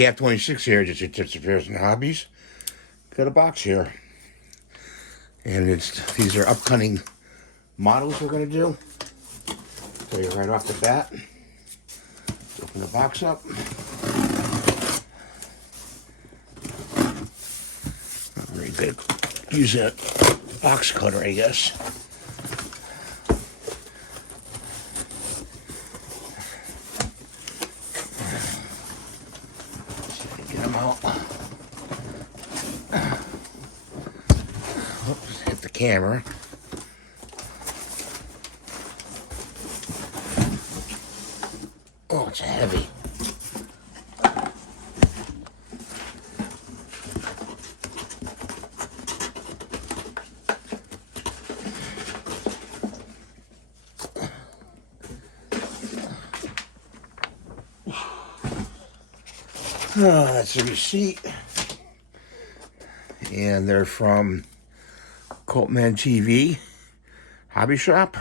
Gap 26 here, just your tips, repairs, and hobbies. Got a box here. And these are upcoming models we're going to do. Tell you right off the bat. Open the box up. Not very good. Use a box cutter, I guess. Get them out. Oops, hit the camera. Oh, it's heavy. That's a receipt. And they're from Coltman TV Hobby Shop.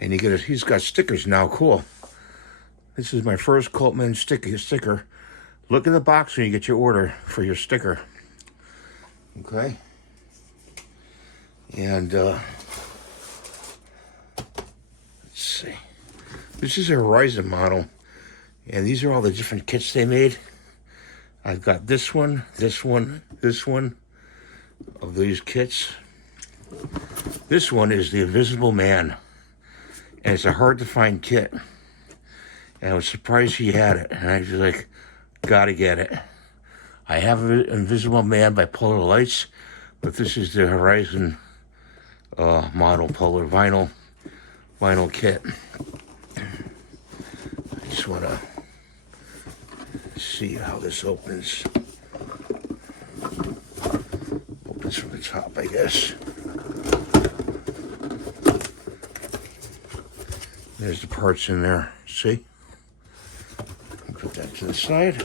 And he's got stickers now. Cool. This is my first Coltman sticker. Look in the box when you get your order for your sticker. Okay. And let's see. This is a Horizon model. And these are all the different kits they made. I've got this one of these kits. This one is the Invisible Man. And it's a hard to find kit. And I was surprised he had it. And I was like, gotta get it. I have an Invisible Man by Polar Lights, but this is the Horizon model Polar vinyl kit. I just want to see how this opens. Opens from the top, I guess. There's the parts in there. See? Put that to the side.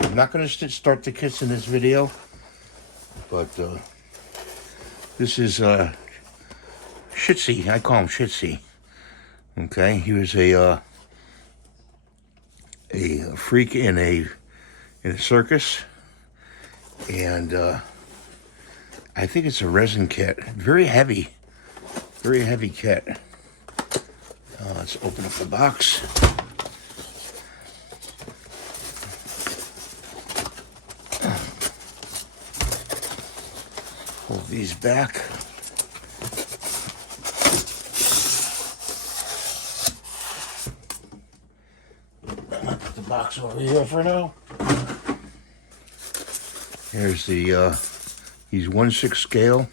I'm not going to start the kits in this video, but this is Shitsy. I call him Shitsy. Okay, he was a freak in a circus, and I think it's a resin kit. Very heavy kit. Let's open up the box. Hold these back. I'm gonna put the box over here for now. Here's the he's 1/6 scale.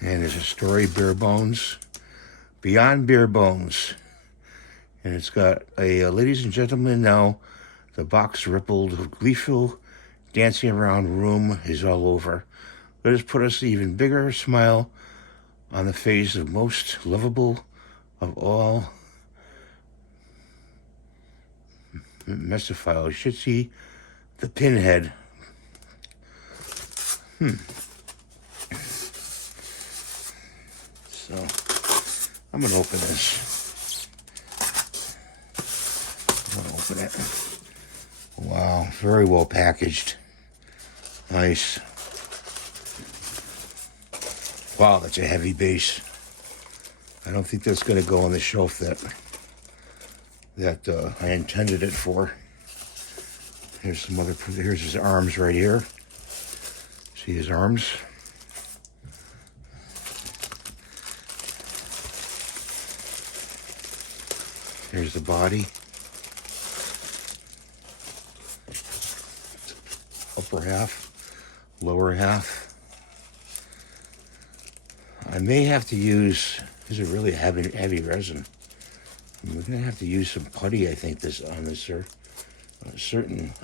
And there's a story, Bare Bones, Beyond Bare Bones. And it's got a, ladies and gentlemen, now the box rippled, gleeful, dancing around room is all over. Let us put us an even bigger smile on the face of most lovable of all Mestophiles. Shitsy the Pinhead. So, I'm going to open this. I'm going to open it. Wow, very well packaged. Nice. Wow, that's a heavy base. I don't think that's going to go on the shelf that I intended it for. Here's here's his arms right here. See his arms? Here's the body. Upper half, lower half. I may have to use, this is a really heavy resin. We're gonna have to use some putty, I think, on this, sir. A certain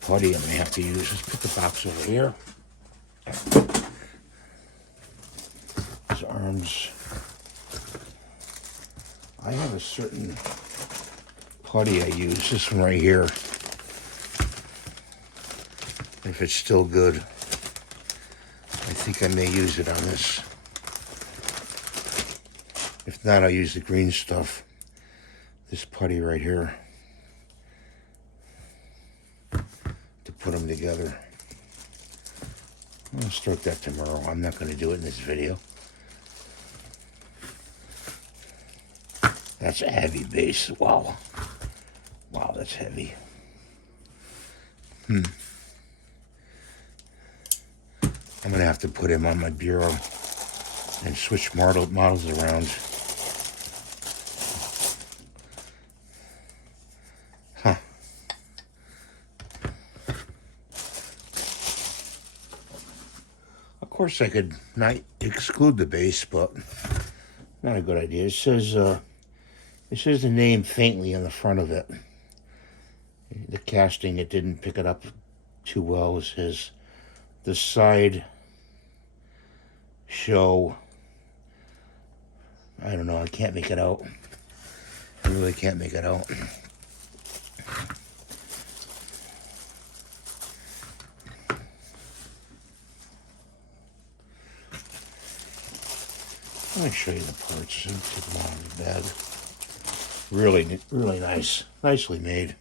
putty I'm gonna have to use. Let's put the box over here. His arms. I have a certain putty I use, this one right here. If it's still good. I think I may use it on this. If not, I'll use the green stuff. This putty right here. To put them together. I'll start that tomorrow. I'm not going to do it in this video. That's a heavy base. Wow. Wow, that's heavy. I'm going to have to put him on my bureau and switch models around. Huh. Of course, I could not exclude the base, but not a good idea. It says the name faintly on the front of it. The casting, it didn't pick it up too well. It says the side show. I don't know. I can't make it out. I really can't make it out. Let me show you the parts. Take them out of the bag. Really, really nice. Nicely made.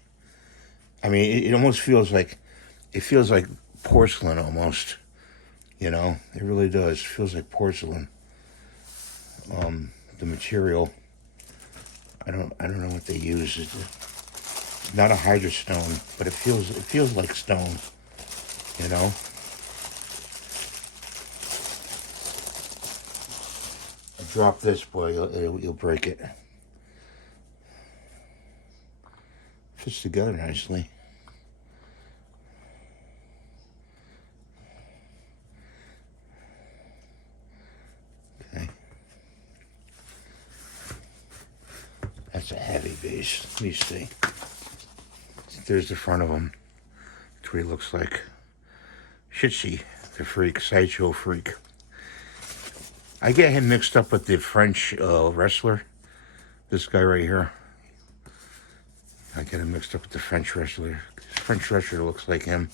I mean, it almost feels like, porcelain almost. You know, it really does. It feels like porcelain. The material, I don't know what they use. It's not a hydrostone, but it feels like stone. You know. Drop this, boy, you'll break it. Fits together nicely. Okay. That's a heavy base. Let me see. There's the front of him. That's what he looks like. Shitsy, the freak, sideshow freak. I get him mixed up with the French wrestler. This guy right here. I get him mixed up with the French wrestler. The French wrestler looks like him.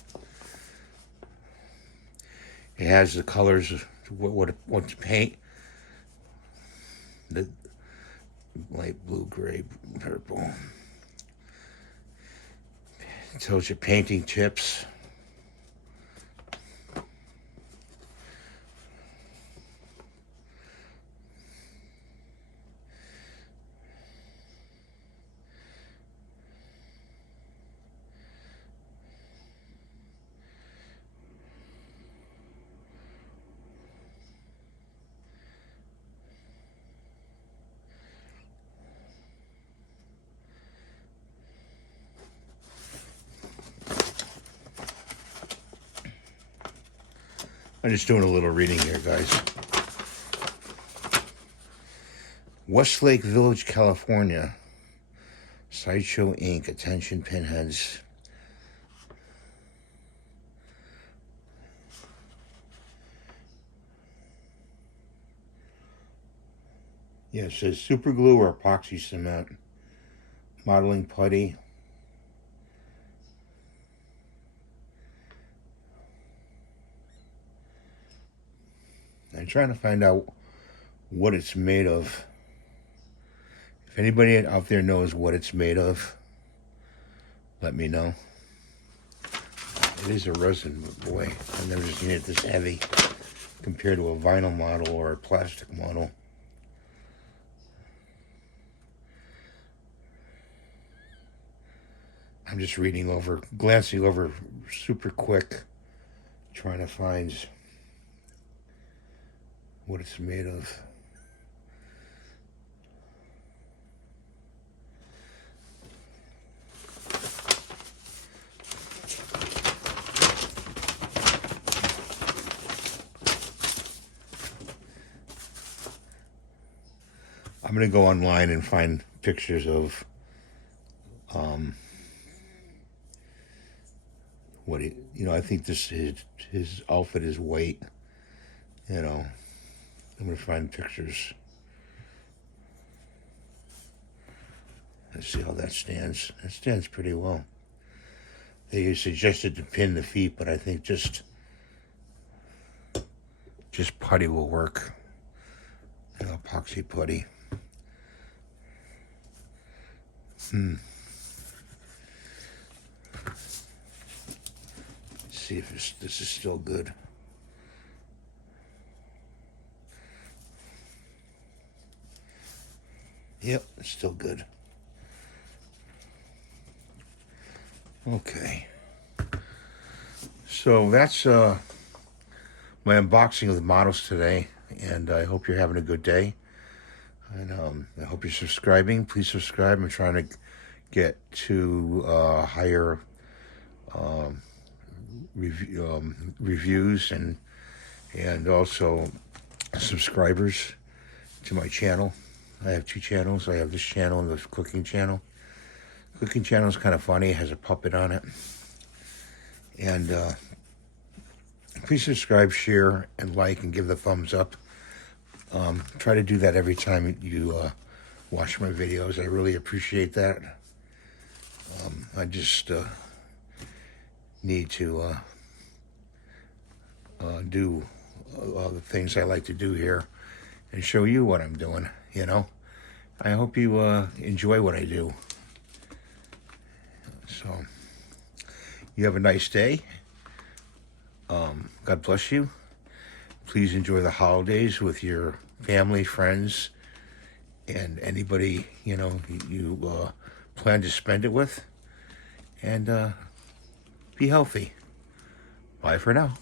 It has the colors of what to paint. The light blue, gray, purple. It tells you painting tips. I'm just doing a little reading here, guys. Westlake Village, California. Sideshow Inc. Attention pinheads. Yeah, it says super glue or epoxy cement. Modeling putty. I'm trying to find out what it's made of. If anybody out there knows what it's made of, let me know. It is a resin, but boy, I've never seen it this heavy compared to a vinyl model or a plastic model. I'm just glancing over super quick, trying to find what it's made of. I'm going to go online and find pictures of what he, I think his outfit is white. I'm going to find pictures. Let's see how that stands. It stands pretty well. They suggested to pin the feet, but I think just just putty will work. Epoxy putty. Let's see if this is still good. Yep, it's still good. Okay. So that's my unboxing of the models today, and I hope you're having a good day. And I hope you're subscribing. Please subscribe. I'm trying to get to higher reviews and also subscribers to my channel. I have 2 channels. I have this channel and the cooking channel. Cooking channel is kind of funny. It has a puppet on it. And please subscribe, share, and like, and give the thumbs up. Try to do that every time you watch my videos. I really appreciate that. I just need to do all the things I like to do here and show you what I'm doing, I hope you enjoy what I do. So, you have a nice day. God bless you. Please enjoy the holidays with your family, friends, and anybody, you plan to spend it with. And be healthy. Bye for now.